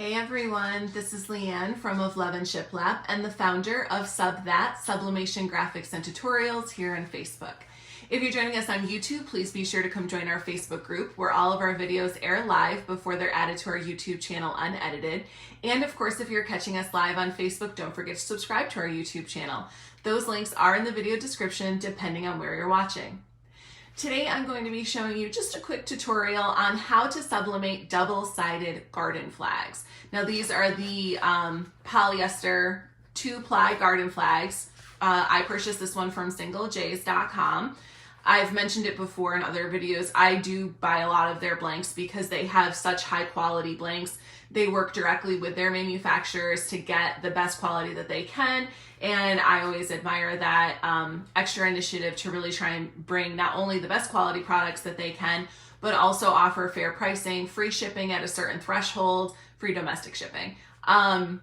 Hey everyone, this is Leanne from Of Love and Shiplap and the founder of Sublimation graphics and tutorials here on Facebook. If you're joining us on YouTube, please be sure to come join our Facebook group where all of our videos air live before they're added to our YouTube channel unedited. And of course, if you're catching us live on Facebook, don't forget to subscribe to our YouTube channel. Those links are in the video description depending on where you're watching. Today I'm going to be showing you just a quick tutorial on how to sublimate double-sided garden flags. Now these are the polyester 2-ply garden flags. I purchased this one from singlejays.com. I've mentioned it before in other videos. I do buy a lot of their blanks because they have such high quality blanks. They work directly with their manufacturers to get the best quality that they can. And I always admire that extra initiative to really try and bring not only the best quality products that they can, but also offer fair pricing, free shipping at a certain threshold, free domestic shipping. And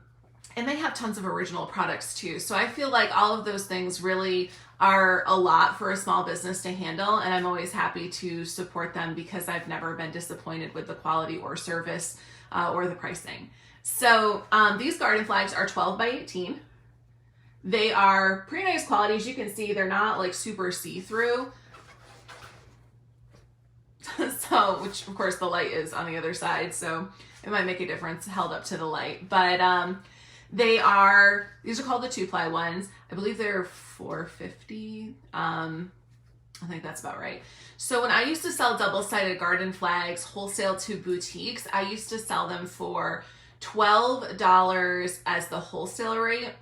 they have tons of original products too. So I feel like all of those things really are a lot for a small business to handle. And I'm always happy to support them because I've never been disappointed with the quality or service or the pricing. So these garden flags are 12 by 18. They are pretty nice quality. As you can see, they're not like super see-through. So, which of course the light is on the other side, so it might make a difference held up to the light. But these are called the 2-ply ones. I believe they're $4.50. I think that's about right. So when I used to sell double-sided garden flags wholesale to boutiques, I used to sell them for $12 as the wholesale rate.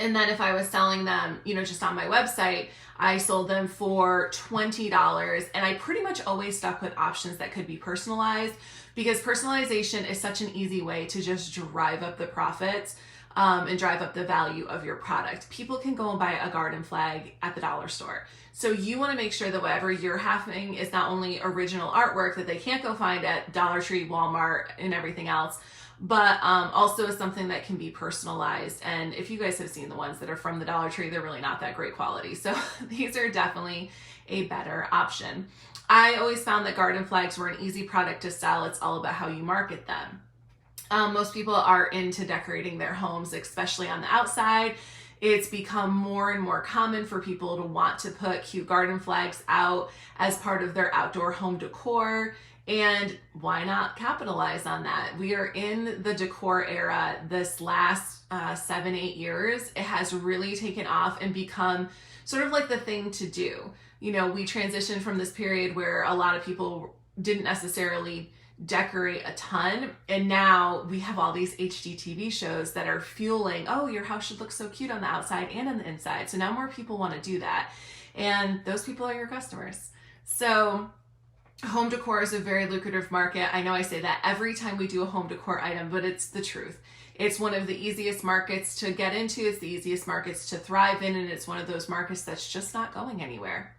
And then if I was selling them, just on my website, I sold them for $20. And I pretty much always stuck with options that could be personalized because personalization is such an easy way to just drive up the profits and drive up the value of your product. People can go and buy a garden flag at the dollar store. So you want to make sure that whatever you're having is not only original artwork that they can't go find at Dollar Tree, Walmart, and everything else, but also is something that can be personalized. And if you guys have seen the ones that are from the Dollar Tree, they're really not that great quality. So these are definitely a better option. I always found that garden flags were an easy product to sell. It's all about how you market them. Most people are into decorating their homes, especially on the outside. It's become more and more common for people to want to put cute garden flags out as part of their outdoor home decor. And why not capitalize on that? We are in the decor era. This last 7-8 years, it has really taken off and become sort of like the thing to do. We transitioned from this period where a lot of people didn't necessarily decorate a ton, and now we have all these HGTV shows that are fueling, oh, your house should look so cute on the outside and on the inside. So now more people want to do that, and those people are your customers. So home decor is a very lucrative market. I know I say that every time we do a home decor item, but it's the truth. It's one of the easiest markets to get into. It's the easiest markets to thrive in, and it's one of those markets that's just not going anywhere.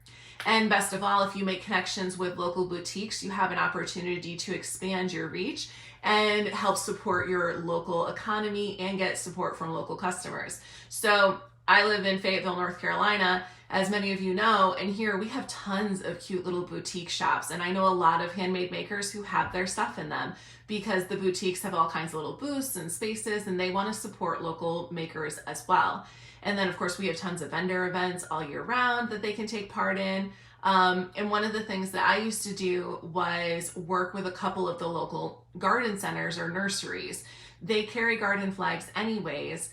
And best of all, if you make connections with local boutiques, you have an opportunity to expand your reach and help support your local economy and get support from local customers. So I live in Fayetteville, North Carolina, as many of you know, and here we have tons of cute little boutique shops. And I know a lot of handmade makers who have their stuff in them because the boutiques have all kinds of little booths and spaces, and they want to support local makers as well. And then of course we have tons of vendor events all year round that they can take part in. And one of the things that I used to do was work with a couple of the local garden centers or nurseries. They carry garden flags anyways.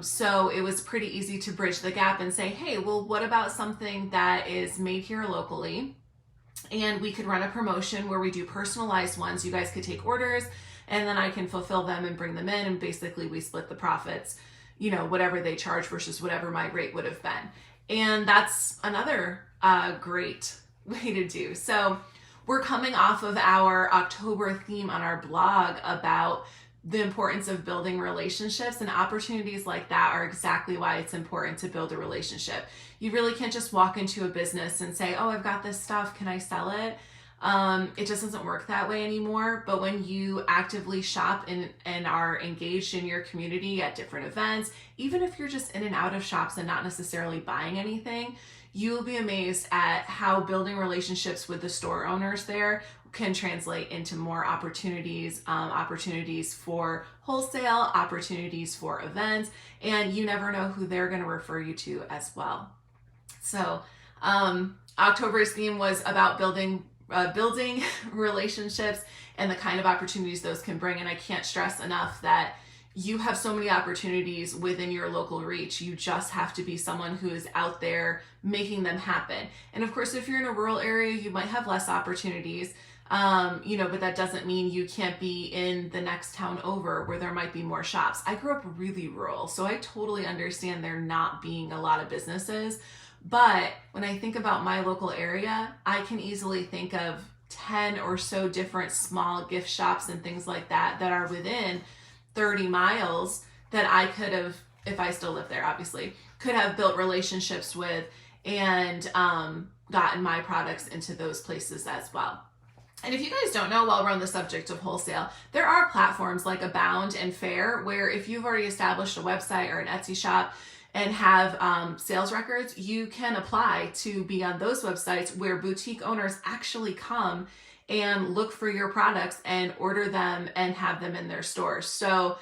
So it was pretty easy to bridge the gap and say, hey, well, what about something that is made here locally? And we could run a promotion where we do personalized ones. You guys could take orders and then I can fulfill them and bring them in. And basically we split the profits, whatever they charge versus whatever my rate would have been. And that's another great way to do. So we're coming off of our October theme on our blog about the importance of building relationships, and opportunities like that are exactly why it's important to build a relationship. You really can't just walk into a business and say, oh, I've got this stuff, can I sell it? It just doesn't work that way anymore. But when you actively shop and are engaged in your community at different events, even if you're just in and out of shops and not necessarily buying anything, you'll be amazed at how building relationships with the store owners there can translate into more opportunities, opportunities for wholesale, opportunities for events, and you never know who they're going to refer you to as well. So October's theme was about building relationships and the kind of opportunities those can bring. And I can't stress enough that you have so many opportunities within your local reach. You just have to be someone who is out there making them happen. And of course, if you're in a rural area, you might have less opportunities, but that doesn't mean you can't be in the next town over where there might be more shops. I grew up really rural, so I totally understand there not being a lot of businesses. But when I think about my local area, I can easily think of 10 or so different small gift shops and things like that that are within 30 miles that I could have, if I still live there, obviously, could have built relationships with and gotten my products into those places as well. And if you guys don't know, while we're on the subject of wholesale, there are platforms like Abound and Fair, where if you've already established a website or an Etsy shop and have sales records, you can apply to be on those websites where boutique owners actually come and look for your products and order them and have them in their stores. So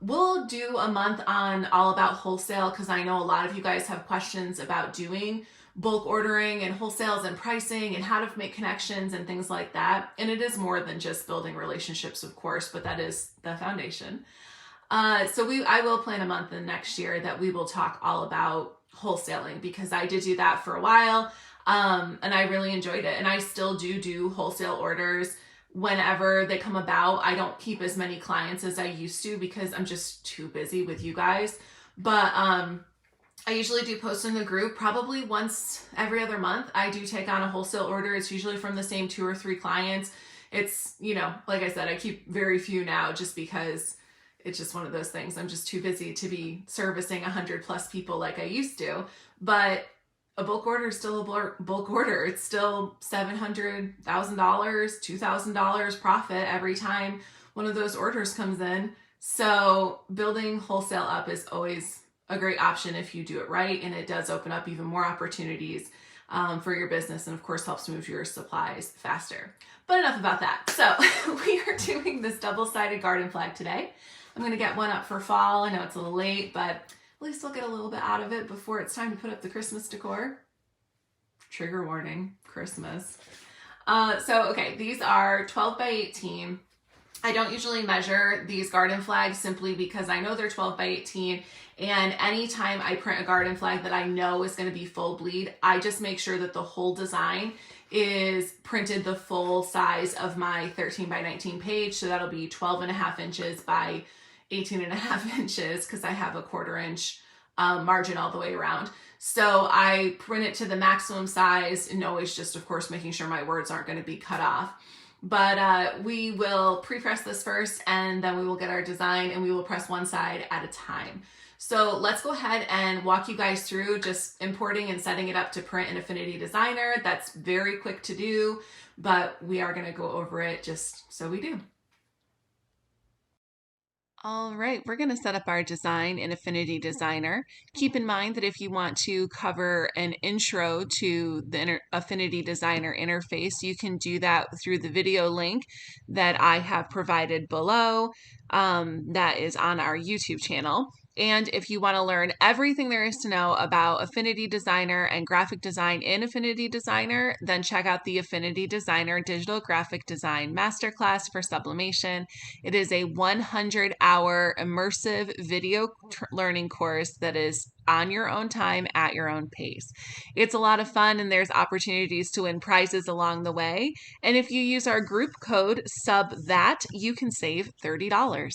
we'll do a month on all about wholesale, because I know a lot of you guys have questions about doing bulk ordering and wholesales and pricing and how to make connections and things like that. And it is more than just building relationships, of course, but that is the foundation. I will plan a month in next year that we will talk all about wholesaling, because I did do that for a while. And I really enjoyed it. And I still do wholesale orders whenever they come about. I don't keep as many clients as I used to because I'm just too busy with you guys. But, I usually do post in the group probably once every other month. I do take on a wholesale order. It's usually from the same 2 or 3 clients. It's, like I said, I keep very few now just because it's just one of those things. I'm just too busy to be servicing 100+ people like I used to. But a bulk order is still a bulk order. It's still $700,000, $2,000 profit every time one of those orders comes in. So building wholesale up is always a great option if you do it right, and it does open up even more opportunities for your business, and of course helps move your supplies faster. But enough about that. So we are doing this double-sided garden flag today. I'm going to get one up for fall. I know it's a little late, but at least I'll get a little bit out of it before it's time to put up the Christmas decor. Trigger warning, Christmas. Okay, these are 12 by 18. I don't usually measure these garden flags simply because I know they're 12 by 18, and anytime I print a garden flag that I know is going to be full bleed, I just make sure that the whole design is printed the full size of my 13 by 19 page. So that'll be 12.5 inches by 18.5 inches, because I have a 1/4 inch margin all the way around. So I print it to the maximum size, and always just, of course, making sure my words aren't going to be cut off. But we will pre-press this first, and then we will get our design, and we will press one side at a time. So let's go ahead and walk you guys through just importing and setting it up to print in Affinity Designer. That's very quick to do, but we are going to go over it just so we do. All right, we're going to set up our design in Affinity Designer. Keep in mind that if you want to cover an intro to the Affinity Designer interface, you can do that through the video link that I have provided below, that is on our YouTube channel. And if you want to learn everything there is to know about Affinity Designer and graphic design in Affinity Designer, then check out the Affinity Designer Digital Graphic Design Masterclass for Sublimation. It is a 100-hour immersive video learning course that is on your own time at your own pace. It's a lot of fun, and there's opportunities to win prizes along the way. And if you use our group code SUBTHAT, you can save $30.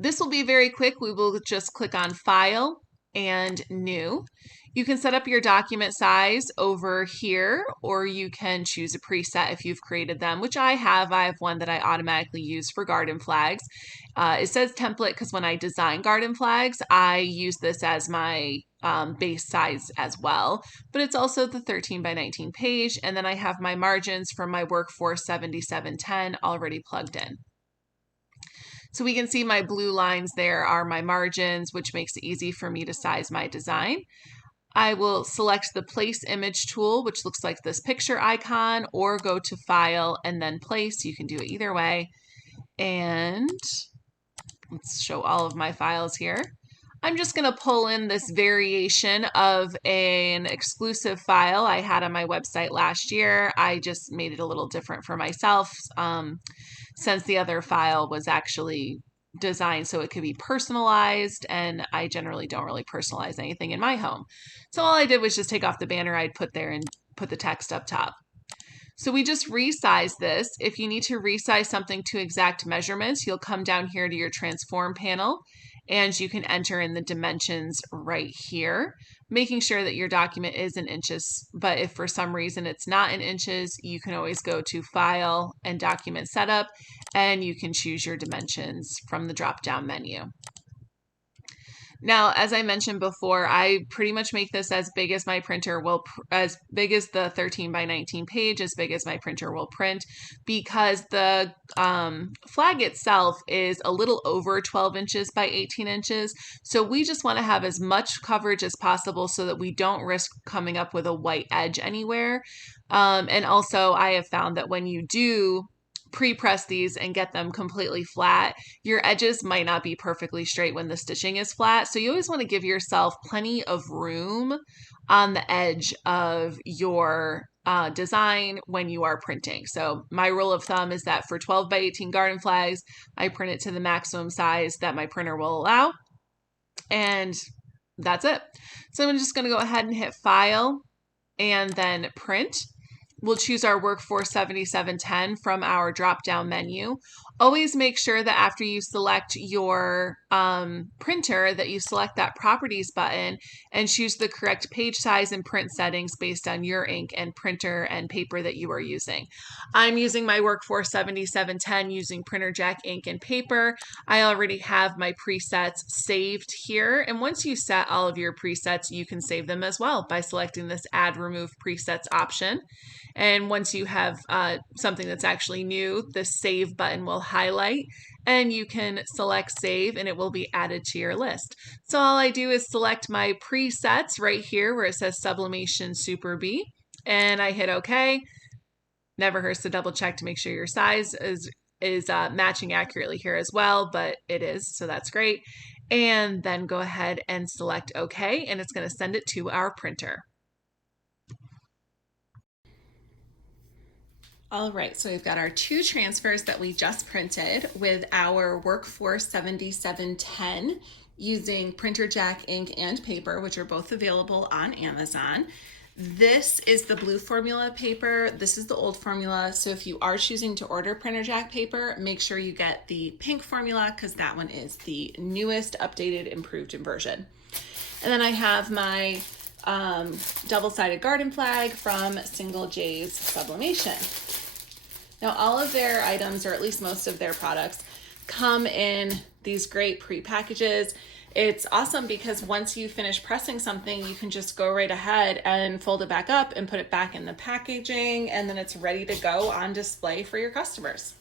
This will be very quick. We will just click on File, and new. You can set up your document size over here, or you can choose a preset if you've created them, which I have. I have one that I automatically use for garden flags. It says template because when I design garden flags, I use this as my base size as well, but it's also the 13 by 19 page. And then I have my margins from my Workforce 7710 already plugged in. So we can see my blue lines there are my margins, which makes it easy for me to size my design. I will select the place image tool, which looks like this picture icon, or go to file and then place. You can do it either way. And let's show all of my files here. I'm just going to pull in this variation of an exclusive file I had on my website last year. I just made it a little different for myself since the other file was actually designed so it could be personalized, and I generally don't really personalize anything in my home. So all I did was just take off the banner I'd put there and put the text up top. So we just resize this. If you need to resize something to exact measurements, you'll come down here to your transform panel and you can enter in the dimensions right here, making sure that your document is in inches. But if for some reason it's not in inches, you can always go to File and Document Setup, and you can choose your dimensions from the drop-down menu. Now, as I mentioned before, I pretty much make this as big as my printer will, as big as the 13 by 19 page, as big as my printer will print, because the flag itself is a little over 12 inches by 18 inches. So we just want to have as much coverage as possible so that we don't risk coming up with a white edge anywhere. And also I have found that when you do pre-press these and get them completely flat, your edges might not be perfectly straight when the stitching is flat. So you always want to give yourself plenty of room on the edge of your design when you are printing. So my rule of thumb is that for 12 by 18 garden flags, I print it to the maximum size that my printer will allow. And that's it. So I'm just going to go ahead and hit File and then Print. We'll choose our Workforce 7710 from our drop-down menu. Always make sure that after you select your printer that you select that Properties button and choose the correct page size and print settings based on your ink and printer and paper that you are using. I'm using my Workforce 7710 using Printer Jack ink and paper. I already have my presets saved here, and once you set all of your presets, you can save them as well by selecting this Add Remove Presets option. And once you have something that's actually new, the Save button will highlight and you can select Save and it will be added to your list. So all I do is select my presets right here where it says Sublimation Super B and I hit OK. Never hurts to double check to make sure your size is matching accurately here as well, but it is, so that's great. And then go ahead and select OK, and it's going to send it to our printer. All right, so we've got our two transfers that we just printed with our Workforce 7710 using Printer Jack ink and paper, which are both available on Amazon. This is the blue formula paper. This is the old formula. So if you are choosing to order Printer Jack paper, make sure you get the pink formula because that one is the newest, updated, improved version. And then I have my double-sided garden flag from Single J's Sublimation. Now all of their items, or at least most of their products, come in these great pre-packages. It's awesome because once you finish pressing something, you can just go right ahead and fold it back up and put it back in the packaging, and then it's ready to go on display for your customers.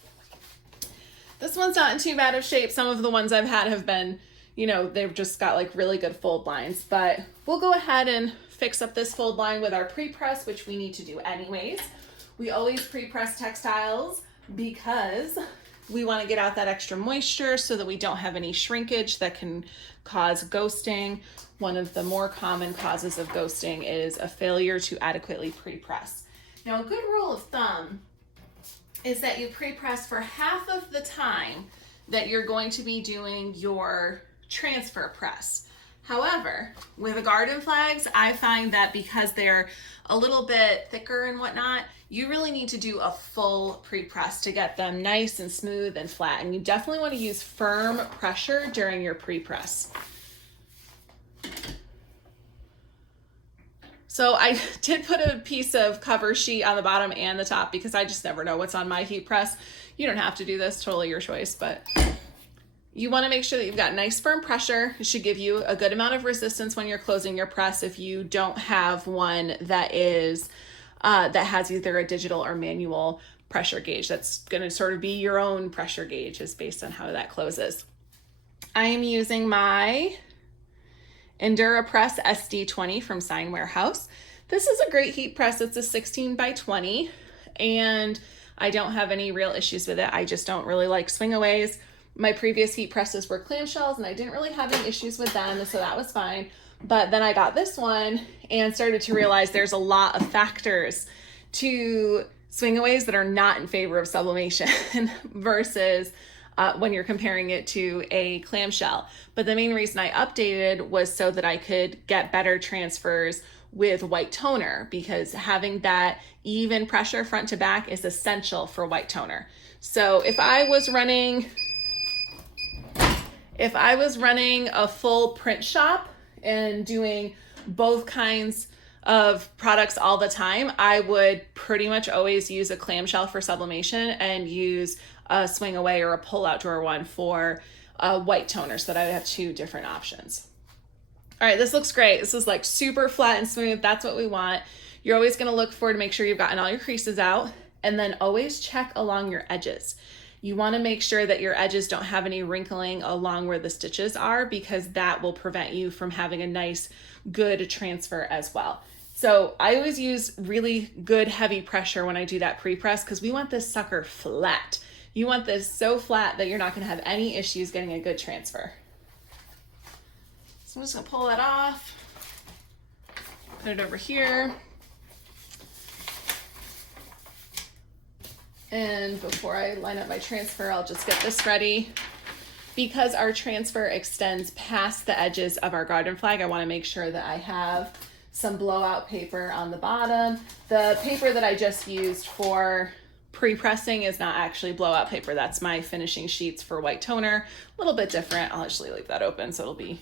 This one's not in too bad of shape. Some of the ones I've had have been, they've just got like really good fold lines, but we'll go ahead and fix up this fold line with our pre-press, which we need to do anyways. We always pre-press textiles because we want to get out that extra moisture so that we don't have any shrinkage that can cause ghosting. One of the more common causes of ghosting is a failure to adequately pre-press. Now, a good rule of thumb is that you pre-press for half of the time that you're going to be doing your transfer press. However, with the garden flags, I find that because they're a little bit thicker and whatnot, you really need to do a full pre-press to get them nice and smooth and flat. And you definitely want to use firm pressure during your pre-press. So I did put a piece of cover sheet on the bottom and the top because I just never know what's on my heat press. You don't have to do this, totally your choice, but you want to make sure that you've got nice firm pressure. It should give you a good amount of resistance when you're closing your press if you don't have one that is that has either a digital or manual pressure gauge. That's going to sort of be your own pressure gauge, is based on how that closes. I am using my EnduraPress SD20 from Sign Warehouse. This is a great heat press. It's a 16 by 20 and I don't have any real issues with it. I just don't really like swingaways. My previous heat presses were clamshells and I didn't really have any issues with them, so that was fine. But then I got this one and started to realize there's a lot of factors to swingaways that are not in favor of sublimation versus when you're comparing it to a clamshell. But the main reason I updated was so that I could get better transfers with white toner, because having that even pressure front to back is essential for white toner. So if I was running a full print shop and doing both kinds of products all the time, I would pretty much always use a clamshell for sublimation and use a swing away or a pull out drawer one for white toner, so that I would have two different options. All right, this looks great. This is like super flat and smooth. That's what we want. You're always going to look for to make sure you've gotten all your creases out, and then always check along your edges. You want to make sure that your edges don't have any wrinkling along where the stitches are, because that will prevent you from having a nice, good transfer as well. So I always use really good heavy pressure when I do that pre-press, because we want this sucker flat. You want this so flat that you're not going to have any issues getting a good transfer. So I'm just going to pull that off, put it over here. And before I line up my transfer, I'll just get this ready. Because our transfer extends past the edges of our garden flag, I want to make sure that I have some blowout paper on the bottom. The paper that I just used for pre-pressing is not actually blowout paper. That's my finishing sheets for white toner. A little bit different. I'll actually leave that open so it'll be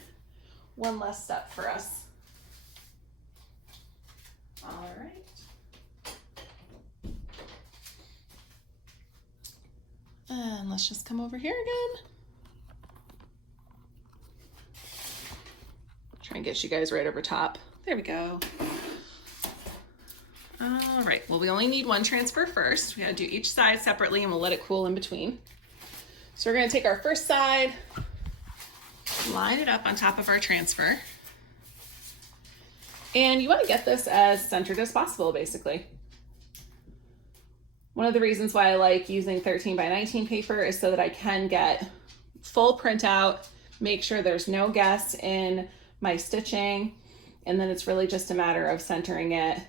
one less step for us. All right. And let's just come over here again. Try and get you guys right over top. There we go. All right, well, we only need one transfer first. We gotta do each side separately and we'll let it cool in between. So we're gonna take our first side, line it up on top of our transfer. And you wanna get this as centered as possible, basically. One of the reasons why I like using 13 by 19 paper is so that I can get full printout, make sure there's no guess in my stitching, and then it's really just a matter of centering it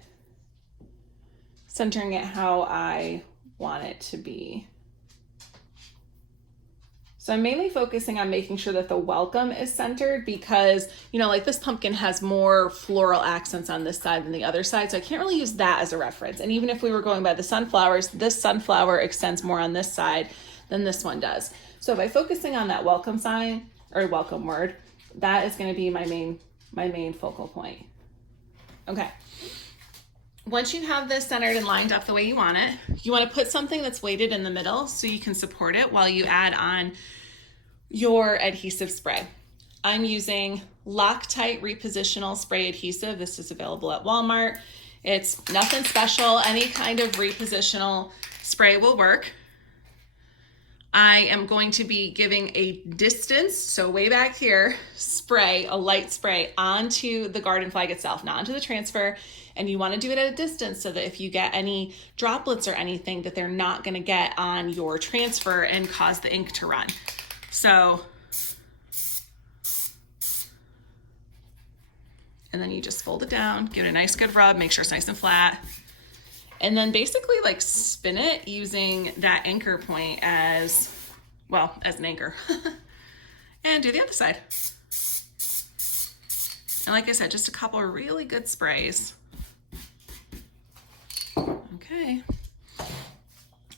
how I want it to be. So I'm mainly focusing on making sure that the welcome is centered, because, you know, like this pumpkin has more floral accents on this side than the other side, so I can't really use that as a reference. And even if we were going by the sunflowers, this sunflower extends more on this side than this one does. So by focusing on that welcome sign or welcome word, that is going to be my main focal point. Okay. Once you have this centered and lined up the way you want it, you want to put something that's weighted in the middle so you can support it while you add on your adhesive spray. I'm using Loctite Repositional Spray Adhesive. This is available at Walmart. It's nothing special. Any kind of repositional spray will work. I am going to be giving a distance, so way back here, spray, a light spray onto the garden flag itself, not onto the transfer. And you want to do it at a distance so that if you get any droplets or anything, that they're not going to get on your transfer and cause the ink to run. So, and then you just fold it down, give it a nice good rub, make sure it's nice and flat. And then basically like spin it using that anchor point as, well, as an anchor. And do the other side. And like I said, just a couple of really good sprays. Okay.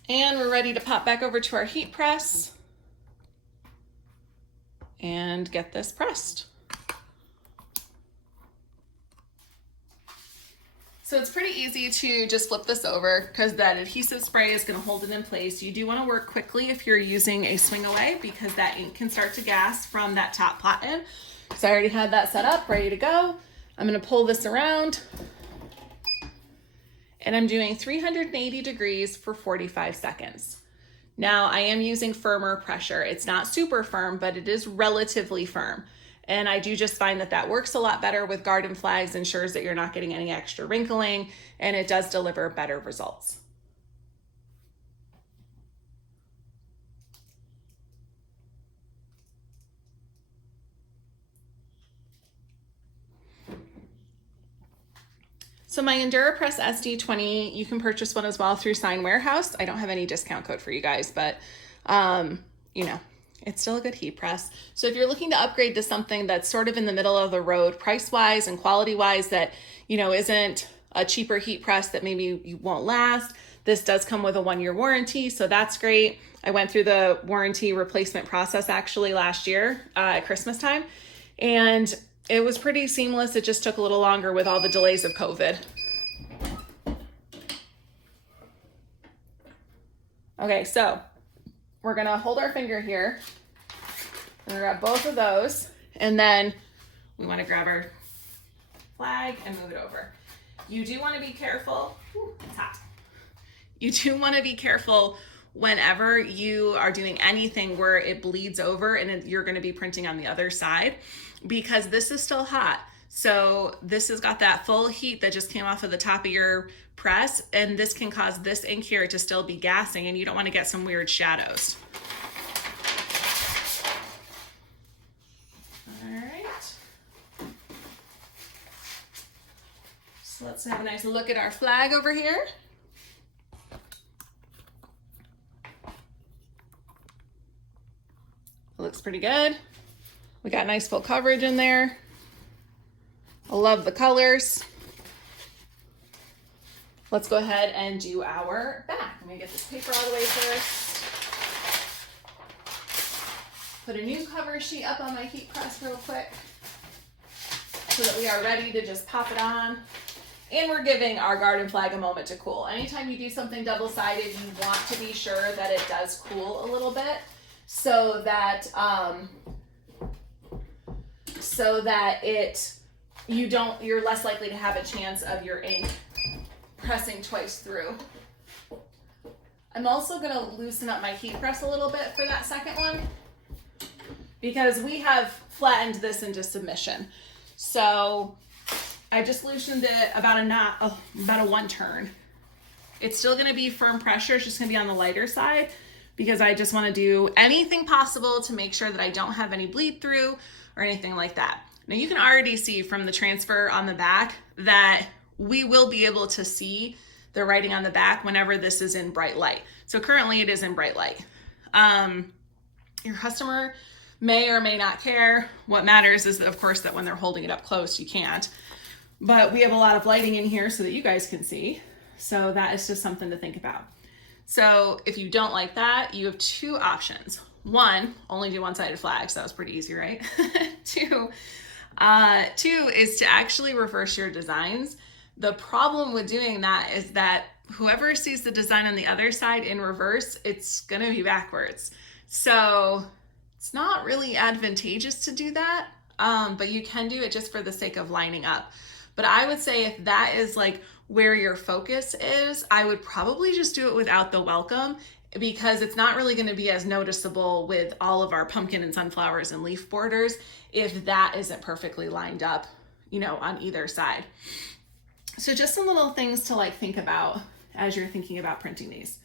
And we're ready to pop back over to our heat press and get this pressed. So it's pretty easy to just flip this over because that adhesive spray is going to hold it in place. You do want to work quickly if you're using a swing away because that ink can start to gas from that top platen. So I already had that set up, ready to go. I'm going to pull this around and I'm doing 380 degrees for 45 seconds. Now I am using firmer pressure. It's not super firm, but it is relatively firm. And I do just find that that works a lot better with garden flags, ensures that you're not getting any extra wrinkling, and it does deliver better results. So my EnduraPress SD20, you can purchase one as well through Sign Warehouse. I don't have any discount code for you guys, but you know, it's still a good heat press. So if you're looking to upgrade to something that's sort of in the middle of the road price-wise and quality-wise that, you know, isn't a cheaper heat press that maybe you won't last, this does come with a 1-year warranty, so that's great. I went through the warranty replacement process actually last year at Christmas time, and it was pretty seamless. It just took a little longer with all the delays of COVID. Okay, so we're gonna hold our finger here. We're gonna grab both of those, and then we wanna grab our flag and move it over. You do wanna be careful, it's hot. You do wanna be careful whenever you are doing anything where it bleeds over and you're gonna be printing on the other side, because this is still hot. So this has got that full heat that just came off of the top of your press, and this can cause this ink here to still be gassing, and you don't want to get some weird shadows. All right. So let's have a nice look at our flag over here. It looks pretty good. We got nice full coverage in there. I love the colors. Let's go ahead and do our back. I'm gonna get this paper out of the way first. Put a new cover sheet up on my heat press real quick so that we are ready to just pop it on. And we're giving our garden flag a moment to cool. Anytime you do something double-sided, you want to be sure that it does cool a little bit so that you're less likely to have a chance of your ink pressing twice through. I'm also going to loosen up my heat press a little bit for that second one because we have flattened this into submission. So I just loosened it about a 1 turn. It's still going to be firm pressure. It's just going to be on the lighter side because I just want to do anything possible to make sure that I don't have any bleed through or anything like that. Now you can already see from the transfer on the back that we will be able to see the writing on the back whenever this is in bright light. So currently it is in bright light. Your customer may or may not care. What matters is, of course, that when they're holding it up close, you can't. But we have a lot of lighting in here so that you guys can see. So that is just something to think about. So if you don't like that, you have 2 options. 1, only do one-sided flags. That was pretty easy, right? 2 is to actually reverse your designs. The problem with doing that is that whoever sees the design on the other side in reverse, it's gonna be backwards. So it's not really advantageous to do that, but you can do it just for the sake of lining up. But I would say if that is like where your focus is, I would probably just do it without the welcome because it's not really gonna be as noticeable with all of our pumpkin and sunflowers and leaf borders if that isn't perfectly lined up, you know, on either side. So just some little things to like think about as you're thinking about printing these.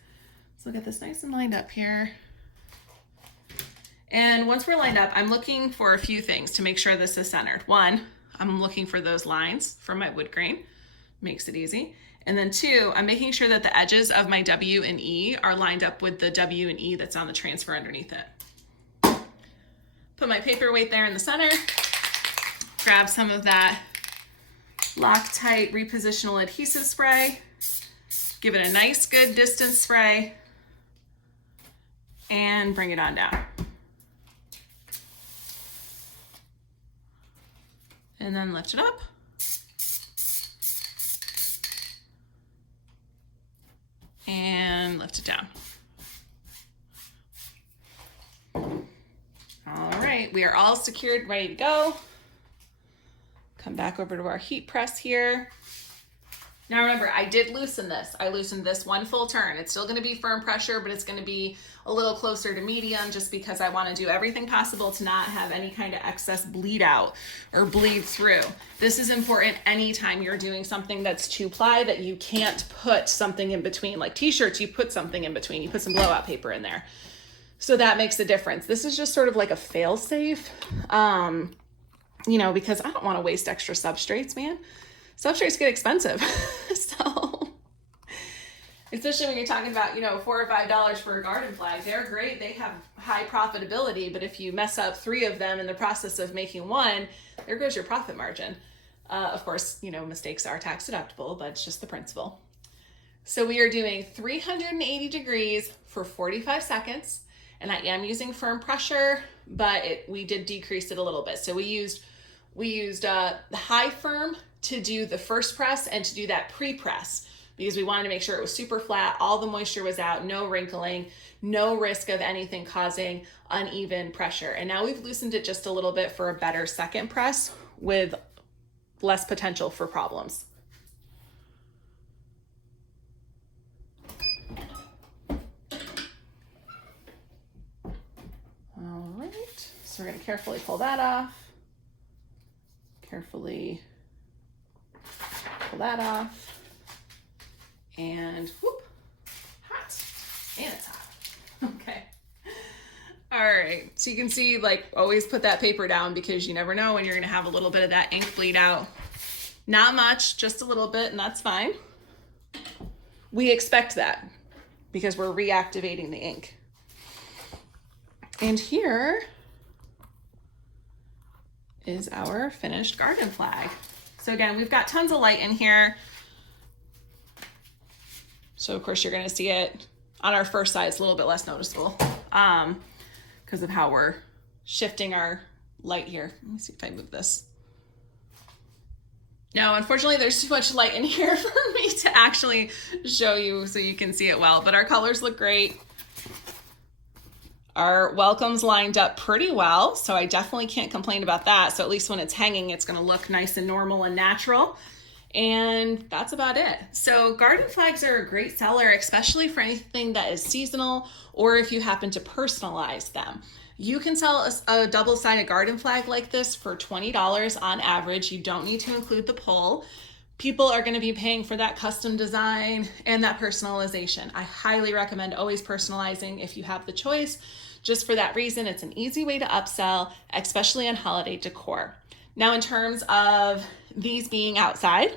So get this nice and lined up here. And once we're lined up, I'm looking for a few things to make sure this is centered. 1, I'm looking for those lines from my wood grain, makes it easy. And then 2, I'm making sure that the edges of my W and E are lined up with the W and E that's on the transfer underneath it. Put my paperweight there in the center, grab some of that Loctite repositional adhesive spray, give it a nice good distance spray, and bring it on down. And then lift it up. lift it down. All right, we are all secured, ready to go. Come back over to our heat press here. Now remember, I did loosen this. I loosened this one full turn. It's still gonna be firm pressure, but it's gonna be a little closer to medium just because I wanna do everything possible to not have any kind of excess bleed out or bleed through. This is important anytime you're doing something that's 2-ply that you can't put something in between. Like t-shirts, you put something in between. You put some blowout paper in there. So that makes a difference. This is just sort of like a fail safe, you know, because I don't wanna waste extra substrates, man. Substrates get expensive. So, especially when you're talking about, you know, $4 or $5 for a garden flag, they're great. They have high profitability, but if you mess up 3 of them in the process of making one, there goes your profit margin. Of course, you know, mistakes are tax deductible, but it's just the principle. So we are doing 380 degrees for 45 seconds, and I am using firm pressure, but we did decrease it a little bit. So we used the high firm to do the first press and to do that pre-press because we wanted to make sure it was super flat, all the moisture was out, no wrinkling, no risk of anything causing uneven pressure. And now we've loosened it just a little bit for a better second press with less potential for problems. All right, so we're gonna carefully pull that off. Carefully pull that off, and whoop, hot, and it's hot. Okay. All right, so you can see, like, always put that paper down because you never know when you're gonna have a little bit of that ink bleed out. Not much, just a little bit, and that's fine. We expect that because we're reactivating the ink. And here is our finished garden flag. So again, we've got tons of light in here. So of course you're gonna see it on our first side, it's a little bit less noticeable because of how we're shifting our light here. Let me see if I move this. No, unfortunately there's too much light in here for me to actually show you so you can see it well, but our colors look great. Our welcomes lined up pretty well, so I definitely can't complain about that. So at least when it's hanging, it's gonna look nice and normal and natural. And that's about it. So garden flags are a great seller, especially for anything that is seasonal or if you happen to personalize them. You can sell a double-sided garden flag like this for $20 on average. You don't need to include the pole. People are going to be paying for that custom design and that personalization. I highly recommend always personalizing if you have the choice. Just for that reason, it's an easy way to upsell, especially on holiday decor. Now, in terms of these being outside,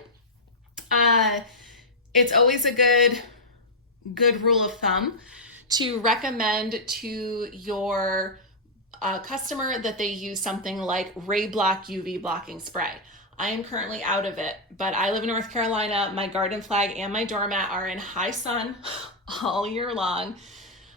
it's always a good rule of thumb to recommend to your customer that they use something like Ray Block UV blocking spray. I am currently out of it, but I live in North Carolina. My garden flag and my doormat are in high sun all year long.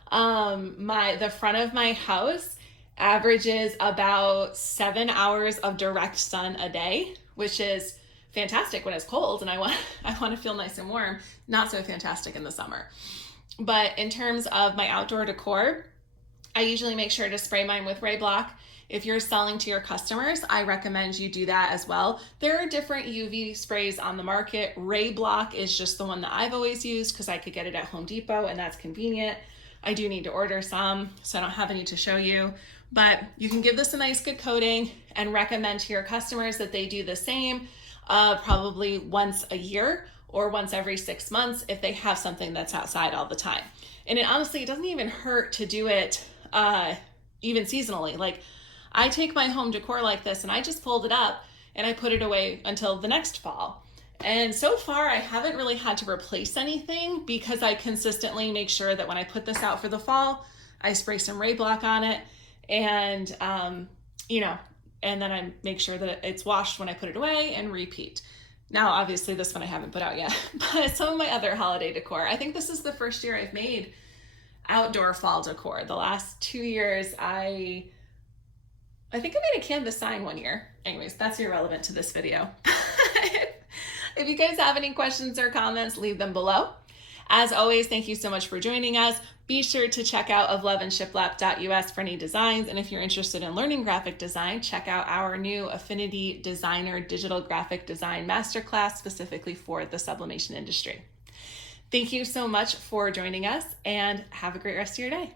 The front of my house averages about 7 hours of direct sun a day, which is fantastic when it's cold and I want to feel nice and warm. Not so fantastic in the summer. But in terms of my outdoor decor, I usually make sure to spray mine with Ray Block. If you're selling to your customers, I recommend you do that as well. There are different UV sprays on the market. Ray Block is just the one that I've always used because I could get it at Home Depot and that's convenient. I do need to order some, so I don't have any to show you. But you can give this a nice good coating and recommend to your customers that they do the same probably once a year or once every 6 months if they have something that's outside all the time. And it honestly, it doesn't even hurt to do it even seasonally. Like I take my home decor like this and I just fold it up and I put it away until the next fall. And so far I haven't really had to replace anything because I consistently make sure that when I put this out for the fall, I spray some Ray Block on it and, and then I make sure that it's washed when I put it away and repeat. Now, obviously this one I haven't put out yet, but some of my other holiday decor, I think this is the first year I've made outdoor fall decor. The last 2 years, I think I made a canvas sign one year. Anyways, that's irrelevant to this video. If you guys have any questions or comments, leave them below. As always, thank you so much for joining us. Be sure to check out ofloveandshiplap.us for any designs. And if you're interested in learning graphic design, check out our new Affinity Designer Digital Graphic Design Masterclass specifically for the sublimation industry. Thank you so much for joining us, and have a great rest of your day.